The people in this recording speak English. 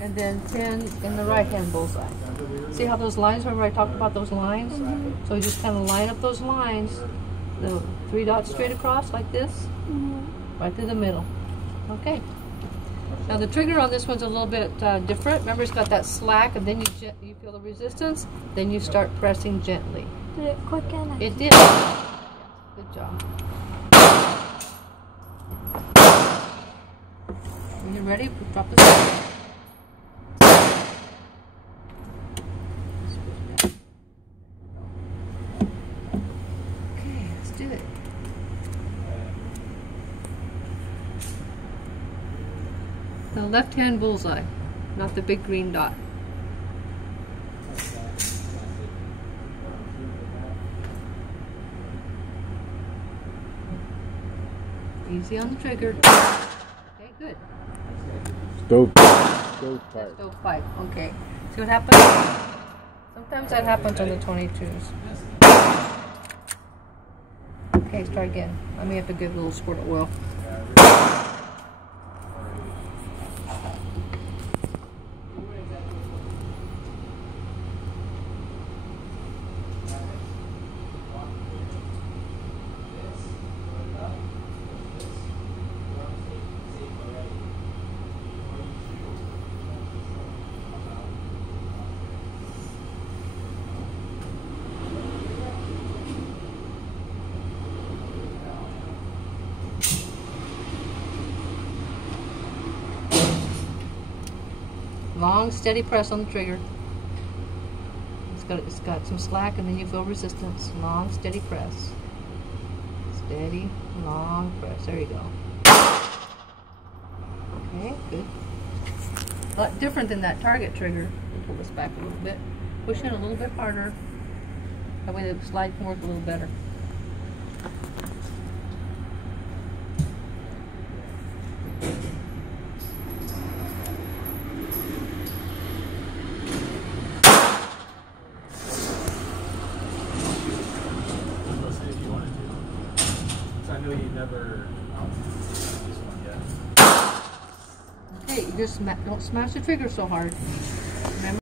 and then 10 in the right hand bullseye. See how those lines, remember I talked about those lines? Mm-hmm. So you just kind of line up those lines, the 3 dots straight across like this, right through the middle. Okay. Now the trigger on this one's a little bit different. Remember it's got that slack, and then you feel the resistance, then you start pressing gently. Did it quicken? It did. Good job. When you're ready, drop the stick. Okay, let's do it. The left-hand bullseye, not the big green dot. Easy on the trigger. Okay, good. Stovepipe. Stovepipe. Okay. See what happens? Sometimes that happens on the 22s. Okay, let's try again. I may have to give a little squirt of oil. Long, steady press on the trigger. It's got some slack, and then you feel resistance. Long, steady press. Steady, long press. There you go. Okay, good. A lot different than that target trigger. We'll pull this back a little bit. Push in a little bit harder. That way the slide can work a little better. I know you never this one yet. Okay, you just don't smash the trigger so hard. Remember?